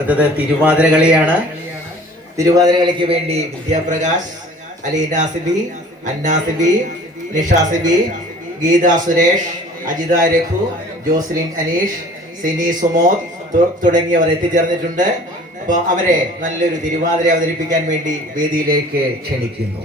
തിരുവാതിരകളിയാണ്. തിരുവാതിരകളിക്ക് വേണ്ടി വിദ്യാപ്രകാശ്, അലീന സിബി, അന്ന സിബി, നിഷ സിബി, ഗീത സുരേഷ്, അജിത രഘു, ജോസ്ലിൻ അനീഷ്, സിനി സുമോദ് തുടങ്ങിയവർ എത്തിച്ചേർന്നിട്ടുണ്ട്. അപ്പോൾ അവരെ നല്ലൊരു തിരുവാതിര അവതരിപ്പിക്കാൻ വേണ്ടി വേദിയിലേക്ക് ക്ഷണിക്കുന്നു.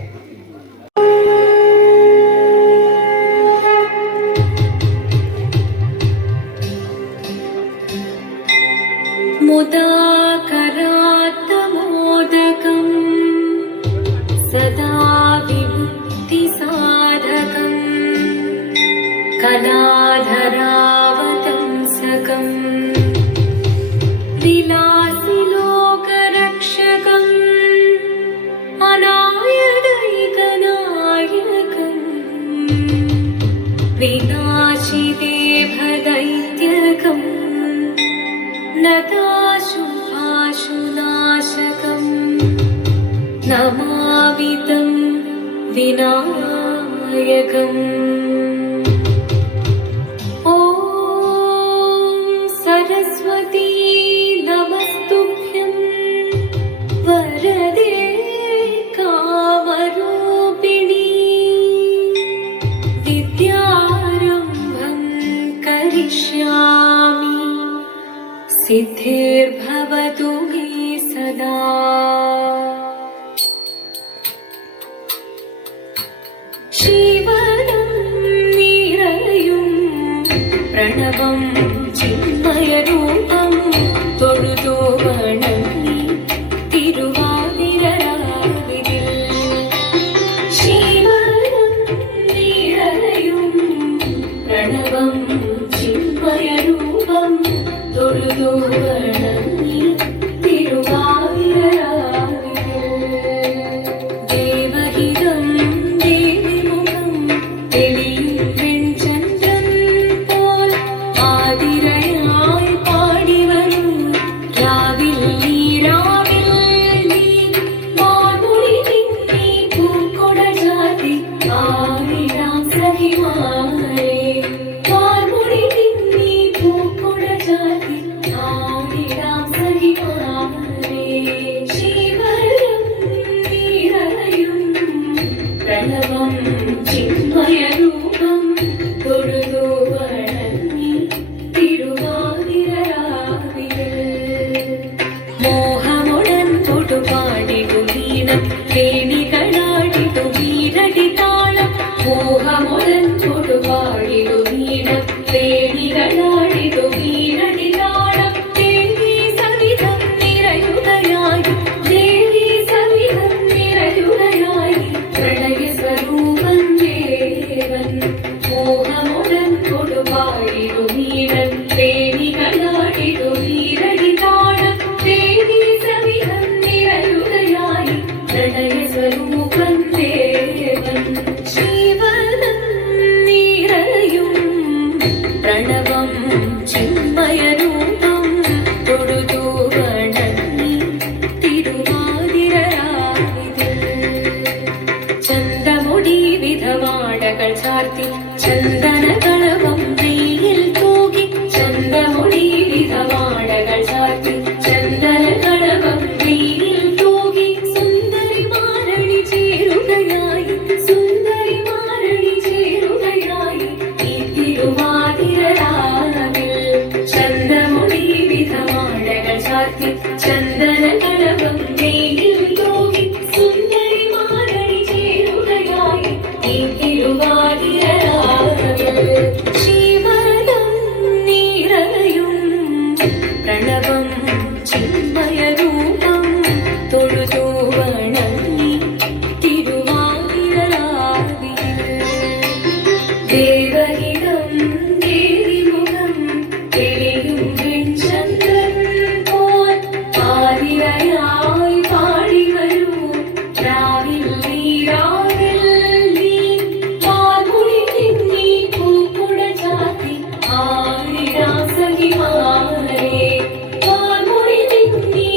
മുദാകരാത്തമോദകം സദാ വിമുക്തിസാധകം കലാധരാവതംസകം വിലാസിലോകരക്ഷകം അനായകൈകനായകം വിനാശിദേവദൈത്യകം നദാശുഭാശുനാശകം നമാമിതം വിനായകം. ഓം സരസ്വതീ നമസ്തുഭ്യം വരദേ കാമരൂപിണീ വിദ്യാരംഭം കരിഷ്യാമി സിദ്ധിർഭവതു മേ സദാ. ശിവനം നിറയും പ്രണവം ചിന്മയരൂപം തൊഴുതു വണങ്ങി തിരുവാതിരരാവിതിൽ. ശിവനം നിറയും പ്രണവം ചിന്മയരൂപം തൊഴുതു വണങ്ങി തിരുവാതിരരാവിതിൽ. ദേവഹിതം ദേവിമുഖം തെളിയും വെൺചന്ദ്രൻ പോൽ ആതിരയായി പാടിവരൂ രാവിൽ നീ രാവിൽ നീ വാൻമൊഴി തിങ്ങി പൂക്കൊട ചാർത്തി ആയിടാം സഖിമാരെ. വാൻമൊഴി തിങ്ങി പൂക്കൊട ചാർത്തി ആയിടാം സഖിമാരെ. ശിവരം നിറയും പ്രണവം ചിന്മയരൂപം തൊഴുതു വണങ്ങി തിരുവാതിരരാവിതിൽ. മോഹമുടൻ തൊടുപാടിടു വീണം കേണികളാടിടു വീരടി താളം. മോഹമുടൻ തൊടുപാടിടു വീണം കേണികളാടിടു വീരടി താളം. ദേവി സവിധം നിറയുകയായി, ദേവി സവിധം നിറയുകയായി പ്രണയ സ്വരൂപം ദേവൻ. മോഹമുടൻ കൊടുപാടിടു വീരൻ കേണികളാടിടു വീരടി താളം. ദേവി സവിധം നിറയുകയായി പ്രണയ സ്വരൂപം ദേവൻ. ശിവനം നിറയും പ്രണവം ചിന്മയരൂപം തൊഴുതു വണങ്ങി തിരുവാതിരരാവിതിൽ. ചന്തമുടി വിധവാടകൾ ചാർത്തി ചന്ദനകളവം വെയിൽ തൂകി. ചന്തമുടി വിധവാടകൾ ചാർത്തി ചന്ദനകളവം വെയിൽ തൂകി. സുന്ദരിമാരണി ചേരുകയായി, സുന്ദരിമാരണി ചേരുകയായി ഈ തിരുവാതിരരാവിൽ. ചന്തമുടി വിധവാടകൾ ചാർത്തി ചന്ദനകളവം വെയിൽ തൂകി. സുന്ദരിമാരണി ചേരുകയായി ഈ തിരുവാതിരരാവിൽ. ശിവനം നിറയും പ്രണവം ചിന്മയരൂപം തൊഴുതു വണങ്ങി തിരുവാതിരരാവിൽ. ദേവഹിതം ദേവിമുഖം തെളിയും വെൺചന്ദ്രൻ പോൽ ആതിരയായി പാടിവരൂ രാവിൽ നീ രാവിൽ നീ വാൻമൊഴി തിങ്ങി പൂക്കുട ചാർത്തി ആയിടാം സഖിമാരെ. വാൻമൊഴി തിങ്ങി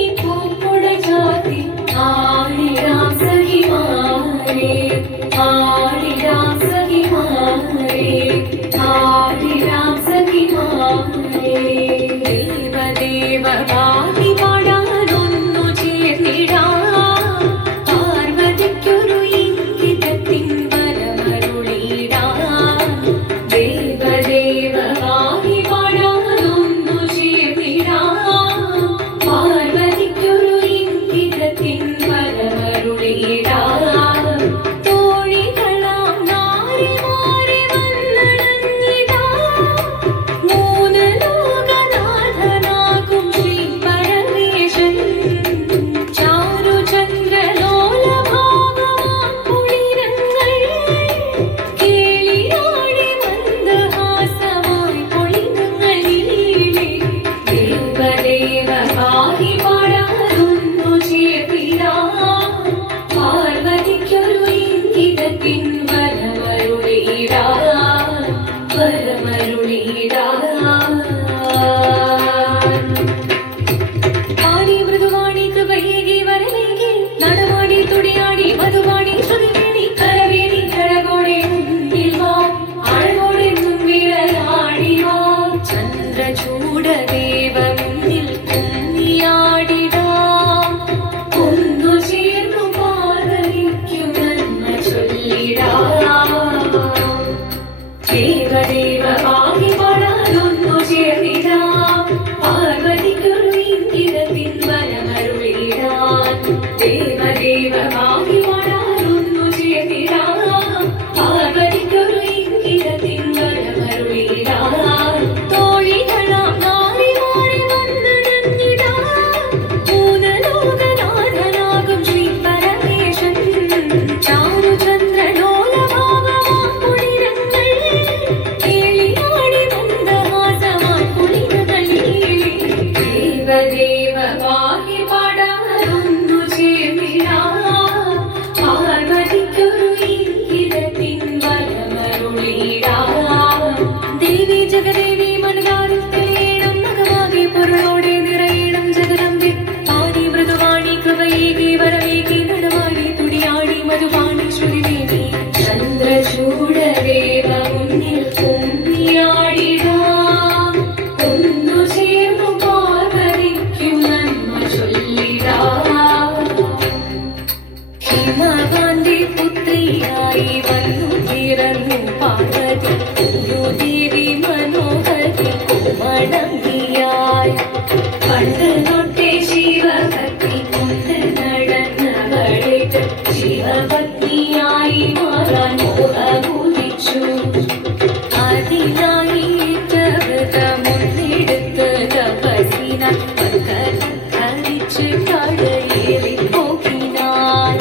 പിടിച്ച് കടയേറി പോകിനാൻ.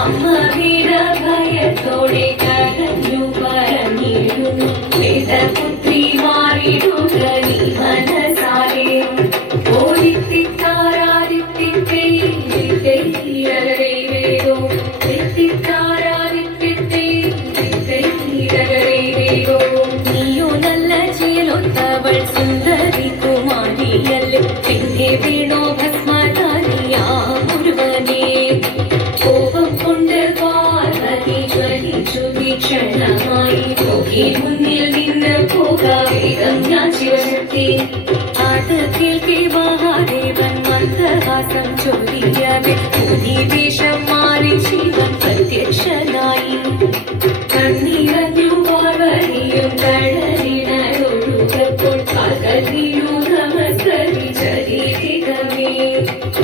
അമ്മ വീണ ഭയത്തോടെ കരഞ്ഞു പറഞ്ഞിരുന്നു, വേദപുത്രി മാറിടുക നീ മനസാരെ. നീയോ നല്ല ചേലൊത്തവൾ സുന്ദരി കുമാരിയല്ലേ, പിന്നെ വീണോ ഭസ്മധാരിയാമുരുവനെ. കോപം കൊണ്ട് പാർവതി ജ്വലിച്ചു വീക്ഷണമായി, പോകി മുന്നിൽ നിന്ന് പോകാവേഗം ഞാൻ ശിവശക്തി. അത് കേൾക്കെ മഹാദേവൻ മന്ദഹാസം ചൊരിയവേ, വേഷം മാറി ശിവൻ പ്രത്യക്ഷനായി. കണ്ണീരഞ്ഞു പാർവതിയും കടലിനൊഴുകപ്പോൾ പകലിനു നമസ്കരിച്ചരീതികമേ.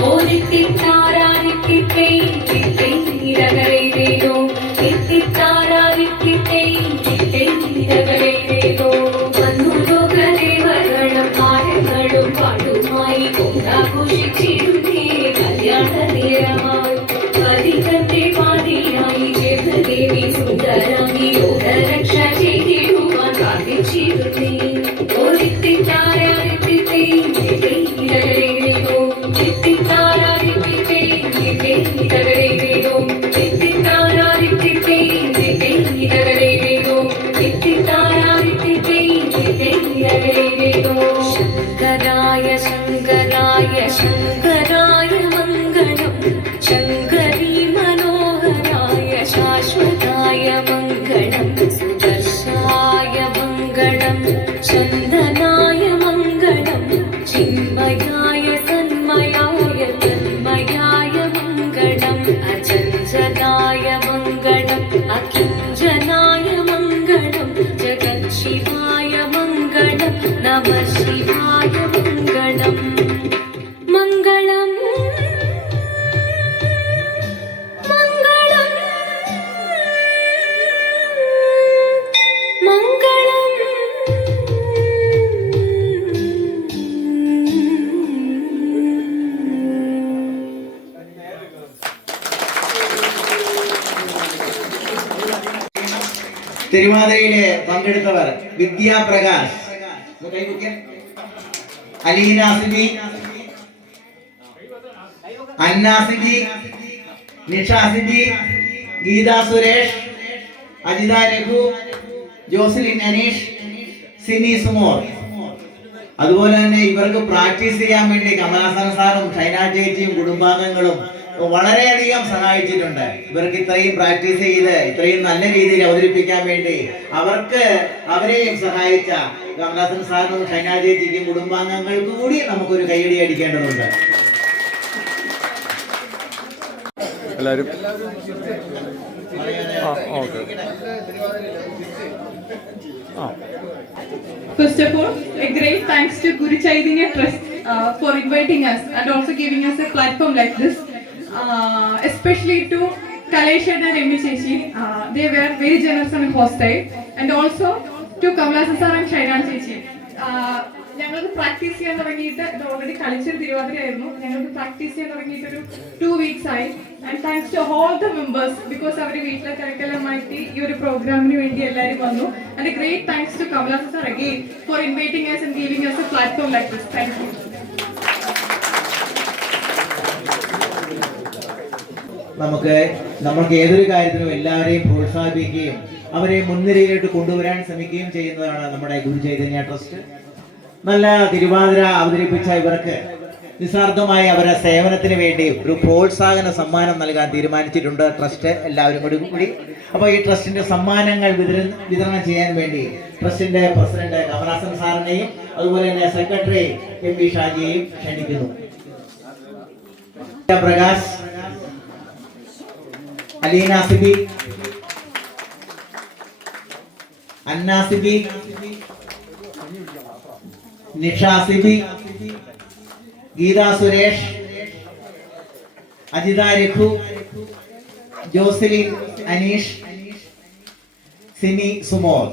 ഓരിത്തിത്താരാനിത്തിത്തേ തിത്തൈരകരൈ വേദോ, തിത്തിത്താരാനിത്തിത്തേ തിത്തൈരകരൈ വേദോ. വന്നു ലോകദേവഗണം ആരങ്ങളും പാടുമായി കൊണ്ടാഘോഷിച്ചിരുന്നേ കല്യാണ നേരമായി. പതിതന്റെ പാതിയായി ചേർന്ന ദേവി സുന്ദരാമി ലോകരക്ഷ ചെയ്തിടുവാൻ പ്രാർത്ഥിച്ചിരുന്നേ. ഓരിത്തിത്താരാനിത്തിത്തേ തിത്തൈരകരൈ വേദോ, തിത്തിത്താരാനിത്തിത്തേ തിത്തൈരകരൈ വേദോ, തിത്തിത്താരാനിത്തിത്തേ തിത്തൈരകരൈ വേദോ, തിത്തിത്താരാനിത്തിത്തേ തിത്തൈരകരൈ വേദോ. ശങ്കരായ ശങ്കരായ ശങ്കരായ മംഗളം, ശങ്കരീ മനോഹരായ ശാശ്വതായ മംഗളം, സുദർശായ മംഗളം, ചന്ദനായ മംഗളം, ചിന്മയായ തന്മയായ തന്മയായ മംഗളം, അചഞ്ചലായ മംഗളം, അകിഞ്ചനായ മംഗളം, ജഗത്ശിവായ മംഗളം, നമഃ ശിവായ മംഗളം. മംഗളം മംഗളം മംഗളം. തിരുവാതിരയില് പങ്കെടുത്തവർ വിദ്യാപ്രകാശ്, അലീന സിബി, അന്ന സിബി, നിഷ സിബി, ഗീത സുരേഷ്, അജിത രഘു, ജോസ്ലിൻ അനീഷ്, സിനി സുമോർ. അതുപോലെ തന്നെ ഇവർക്ക് പ്രാക്ടീസ് ചെയ്യാൻ വേണ്ടി കമലാസൻ സാറും ഷൈന ചേച്ചിയും കുടുംബാംഗങ്ങളും വളരെയധികം സഹായിച്ചിട്ടുണ്ട്. ഇവർക്ക് ഇത്രയും പ്രാക്ടീസ് ചെയ്ത് ഇത്രയും നല്ല രീതിയിൽ അവതരിപ്പിക്കാൻ വേണ്ടി അവരെയും സഹായിച്ച കമലാസൻ സാറിനും ഷൈന ചേച്ചിക്കും കുടുംബാംഗങ്ങൾക്ക് കൂടി നമുക്കൊരു കൈയടി അടിക്കേണ്ടതുണ്ട്. എല്ലാവരും First of all, a great thanks to Guru Chaitanya Trust for inviting us and also giving us a platform like this. Especially to Kalesh and Remi Cheshi, they were very generous and hostile. And also to Kamala Sir and Shaina Cheshi. ഞങ്ങൾക്ക് practice ചെയ്യാൻ തുടങ്ങിയിട്ട് ഇത് already കളിച്ചൊരു തിരുവാതിരയായിരുന്നു. ഞങ്ങൾക്ക് practice ചെയ്യാൻ തുടങ്ങിയിട്ട് ഒരു 2 weeks ആയി. And thanks to all the members, because അവർ വീട്ടിലെ തിരക്കെല്ലാം മാറ്റി ഈ ഒരു പ്രോഗ്രാമിന് വേണ്ടി എല്ലാവരും വന്നു. And great thanks to Kamala sir again for inviting us and giving us a platform like this. Thank you. നമുക്ക് ഏതൊരു കാര്യത്തിനും എല്ലാവരെയും പ്രോത്സാഹിപ്പിക്കുകയും അവരെ മുൻനിരയിലോട്ട് കൊണ്ടുവരാൻ ശ്രമിക്കുകയും ചെയ്യുന്നതാണ് നമ്മുടെ ഗുരു ചൈതന്യ ട്രസ്റ്റ്. നല്ല തിരുവാതിര അവതരിപ്പിച്ച ഇവർക്ക് നിസ്വാർത്ഥമായി അവരുടെ സേവനത്തിന് വേണ്ടി ഒരു പ്രോത്സാഹന സമ്മാനം നൽകാൻ തീരുമാനിച്ചിട്ടുണ്ട് ട്രസ്റ്റ് എല്ലാവരും കൂടി. അപ്പോൾ ഈ ട്രസ്റ്റിന്റെ സമ്മാനങ്ങൾ വിതരണം ചെയ്യാൻ വേണ്ടി ട്രസ്റ്റിന്റെ പ്രസിഡന്റ് കമലാസൻ സാറിനെയും അതുപോലെ തന്നെ സെക്രട്ടറി MP ഷാജിയെയും ക്ഷണിക്കുന്നു. പ്രകാശ്, അലീന സിബി, അന്ന സിബി, നിഷ സിബി, ഗീത സുരേഷ്, അജിത രഘു, ജോസ്ലിൻ അനീഷ്, സിനി സുമോർ.